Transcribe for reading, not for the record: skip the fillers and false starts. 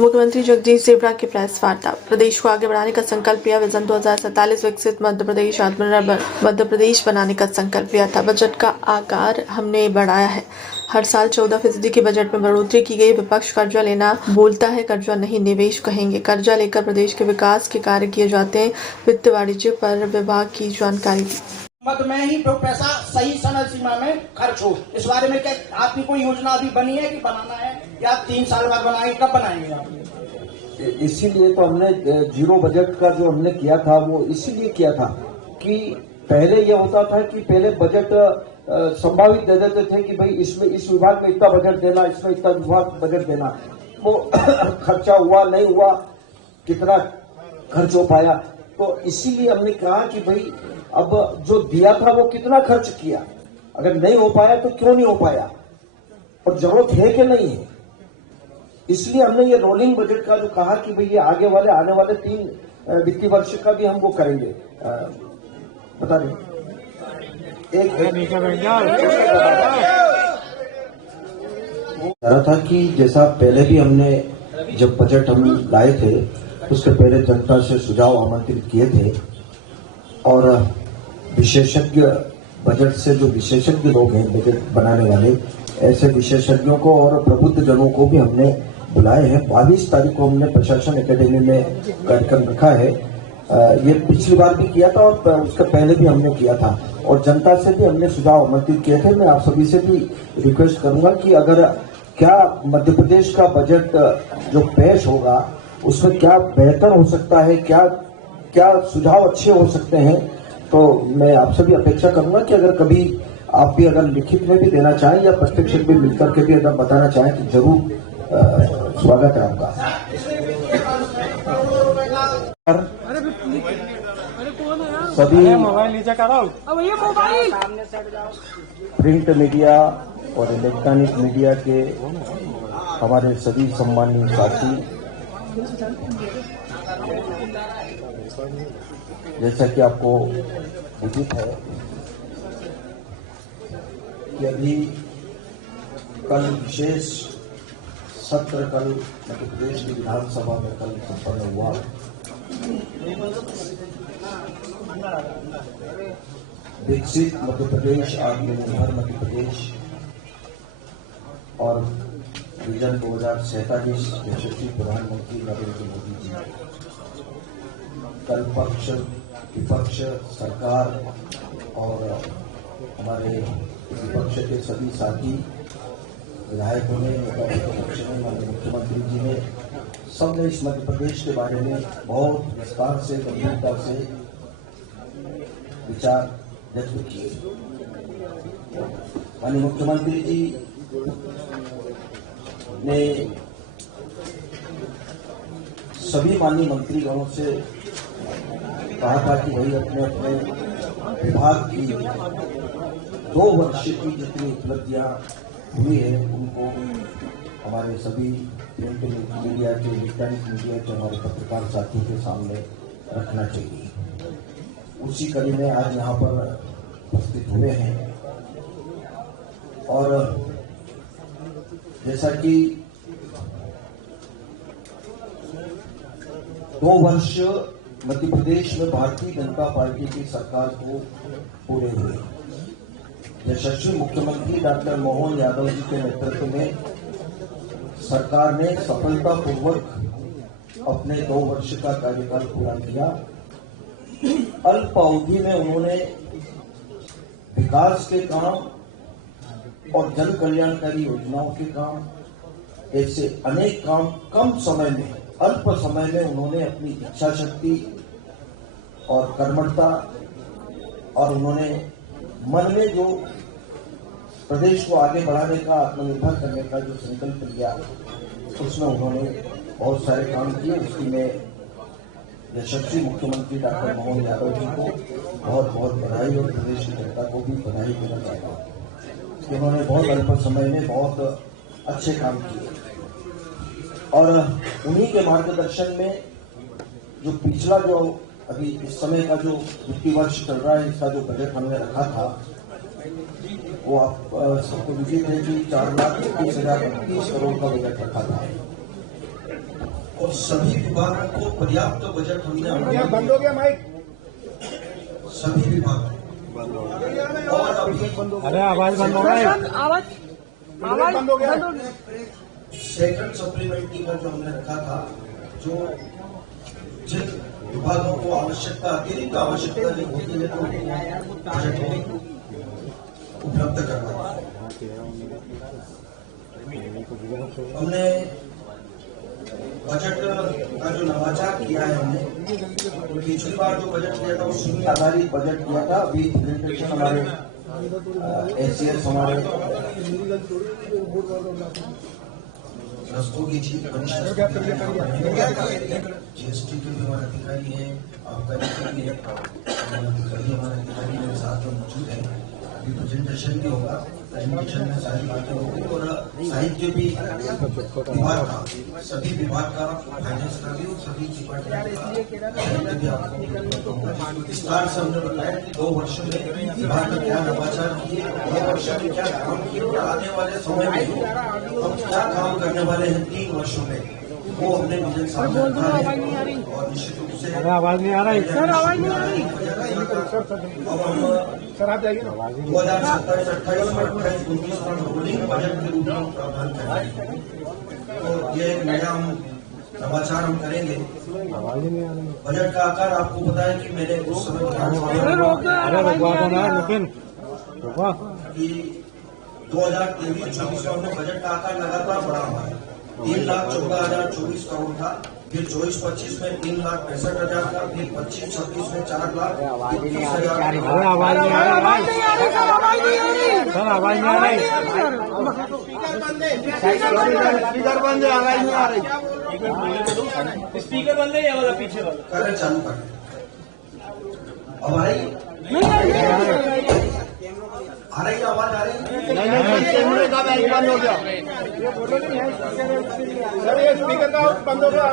मुख्यमंत्री जगदीश जेबरा की प्रेस वार्ता। प्रदेश को आगे बढ़ाने का संकल्प लिया। विजन 2047 विकसित मध्य प्रदेश, आत्मनिर्भर मध्य प्रदेश बनाने का संकल्प लिया था। बजट का आकार हमने बढ़ाया है। हर साल 14% की बजट में बढ़ोतरी की गई। विपक्ष कर्जा लेना बोलता है, कर्जा नहीं निवेश कहेंगे। कर्जा लेकर प्रदेश के विकास के कार्य किए जाते हैं। वित्त वाणिज्य पर विभाग की जानकारी दी। मत में ही तो पैसा सही समय सीमा में खर्च हो। इस बारे में क्या आपकी कोई योजना अभी बनी है कि बनाना है, या 3 साल बाद बनाएंगे, कब बनाएंगे आप? इसीलिए तो हमने जीरो बजट का जो हमने किया था वो इसीलिए किया था कि पहले ये होता था कि पहले बजट संभावित दे देते थे कि भाई इसमें इस विभाग में इतना बजट देना, इसमें इतना विभाग बजट देना। वो खर्चा हुआ नहीं हुआ, कितना खर्च हो पाया, तो इसीलिए हमने कहा कि भाई अब जो दिया था वो कितना खर्च किया, अगर नहीं हो पाया तो क्यों नहीं हो पाया और जरूरत है कि नहीं है। इसलिए हमने ये रोलिंग बजट का जो कहा कि भाई ये आने वाले 3 वित्तीय वर्ष का भी हम वो करेंगे। बता दें रहा था कि जैसा पहले भी हमने जब बजट हम लाए थे उसके पहले जनता से सुझाव आमंत्रित किए थे और विशेषज्ञ बजट से जो विशेषज्ञ लोग हैं बजट बनाने वाले, ऐसे विशेषज्ञों को और प्रबुद्ध जनों को भी हमने बुलाए हैं। 22 तारीख को हमने प्रशासन एकेडमी में कार्यक्रम रखा है। ये पिछली बार भी किया था और उसके पहले भी हमने किया था और जनता से भी हमने सुझाव आमंत्रित किए थे। मैं आप सभी से भी रिक्वेस्ट करूंगा कि अगर क्या मध्य प्रदेश का बजट जो पेश होगा उसमें क्या बेहतर हो सकता है, क्या सुझाव अच्छे हो सकते हैं, तो मैं आपसे भी अपेक्षा करूंगा कि अगर कभी आप भी अगर लिखित में भी देना चाहें या प्रत्यक्ष भी मिलकर के भी अगर बताना चाहें तो जरूर स्वागत है आपका। सभी प्रिंट मीडिया और इलेक्ट्रॉनिक मीडिया के हमारे सभी सम्मानित साथी, जैसा कि आपको उचित है कि अभी कल विशेष सत्र मध्य प्रदेश की विधानसभा में कल संपन्न हुआ। विकसित मध्य प्रदेश, आत्मनिर्भर मध्य प्रदेश और विजन 2047 यशस्वी प्रधानमंत्री नरेंद्र मोदी जी। कल पक्ष विपक्ष सरकार और हमारे विपक्ष के सभी साथी विधायकों ने, विपक्ष ने, हमारे मुख्यमंत्री जी ने, सबने इस मध्य प्रदेश के बारे में बहुत विस्तार से, गंभीरता से विचार व्यक्त किए। माननीय मुख्यमंत्री जी ने सभी माननीय मंत्रीगणों से कहा था कि वही अपने अपने विभाग की 2 वर्ष की जितनी उपलब्धियां हुई है उनको हमारे सभी प्रिंट मीडिया के, इलेक्ट्रॉनिक मीडिया के हमारे पत्रकार साथियों के सामने रखना चाहिए। उसी कड़ी में आज यहाँ पर उपस्थित हुए हैं और जैसा कि 2 वर्ष मध्य प्रदेश में भारतीय जनता पार्टी की सरकार को पूरे हुए। यशस्वी मुख्यमंत्री डॉक्टर मोहन यादव जी के नेतृत्व में सरकार ने सफलतापूर्वक अपने 2 वर्ष का कार्यकाल पूरा किया। अल्प अवधि में उन्होंने विकास के काम और जन कल्याणकारी योजनाओं के काम, ऐसे अनेक काम कम समय में, अल्प समय में उन्होंने अपनी इच्छा शक्ति और कर्मठता और उन्होंने मन में जो प्रदेश को आगे बढ़ाने का, आत्मनिर्भर करने का जो संकल्प लिया उसमें उन्होंने बहुत सारे काम किए। उसकी मैं यशस्वी मुख्यमंत्री डॉक्टर मोहन यादव जी को बहुत बहुत बधाई और प्रदेश की जनता को भी बधाई देना चाहता हूँ। उन्होंने बहुत अल्प समय में बहुत अच्छे काम किए और उन्हीं के मार्गदर्शन में जो पिछला जो अभी इस समय का जो वित्तीय वर्ष चल रहा है, इसका जो बजट हमने रखा था वो आप सबको विदित है कि 4,21,032 करोड़ का बजट रखा था। और सभी विभागों को पर्याप्त बजट हमने बंद हो गया माइक। सभी विभाग और अभी अरे आवाज बंद हो गई। आवाज बंद हो गया। सेकंड सप्लीमेंट्री का जो हमने रखा था, जो जिन विभागों को आवश्यकता अतिरिक्त आवश्यकता जो होती है तो बजट में उपलब्ध करना। हमने बजट का जो नवाचार किया है, हमने पिछली बार जो बजट किया था वो शून्य आधारित बजट किया था। अभी प्रेजेंटेशन हमारे एसीएस हमारे रस्तों की चीज जीएसटी के भी हमारे अधिकारी हैं, आबकारी के भी अधिकारी हमारे अधिकारी मेरे साथ में मौजूद है। अभी प्रेजेंटेशन भी होगा, प्रेजेंटेशन में सारी बातें होगी और साहित्य भी विभाग का, सभी विभाग का, फाइनेंस का भी और सभी डिपार्टमेंट का साहित्य भी आपको विस्तार से हमने बताया कि 2 वर्षों में विभाग में क्या नवाचार किए, 2 वर्षों में क्या काम किए और आने वाले समय में हम क्या काम करने वाले हैं 3 वर्षों में, वो हमने विजन सामने रखा है। और निश्चित रूप से अरे आवाज नहीं आ रही सर, आवाज नहीं आ रही सर, आप जाइए ना। 2027-28 और 28-29 पर रोलिंग बजट के रूप में प्रावधान करेंगे। तो ये एक नया नवाचार हम करेंगे। आवाज नहीं आ रही। बजट का आकार आपको पता है कि मैंने उस समय अरे रुकवा दो ना, लेकिन रुकवा कि 2023-24 में हमने बजट का आकार लगातार बढ़ा हुआ है। 3,14,024 करोड़ था, फिर 24-25 में 3,65,000 था, फिर 25-26 में 4,21,000। अरे आवाज नहीं आ रही सर, आवाज नहीं आ रही। स्पीकर बंद है, आवाज नहीं आ रही। स्पीकर बंद है या वाला पीछे वाला? करें चालू करें। अब आ रही आवाज आ रही नहीं, कैमरे का बैग बंद हो गया। सर, ये स्पीकर का बंद हो गया।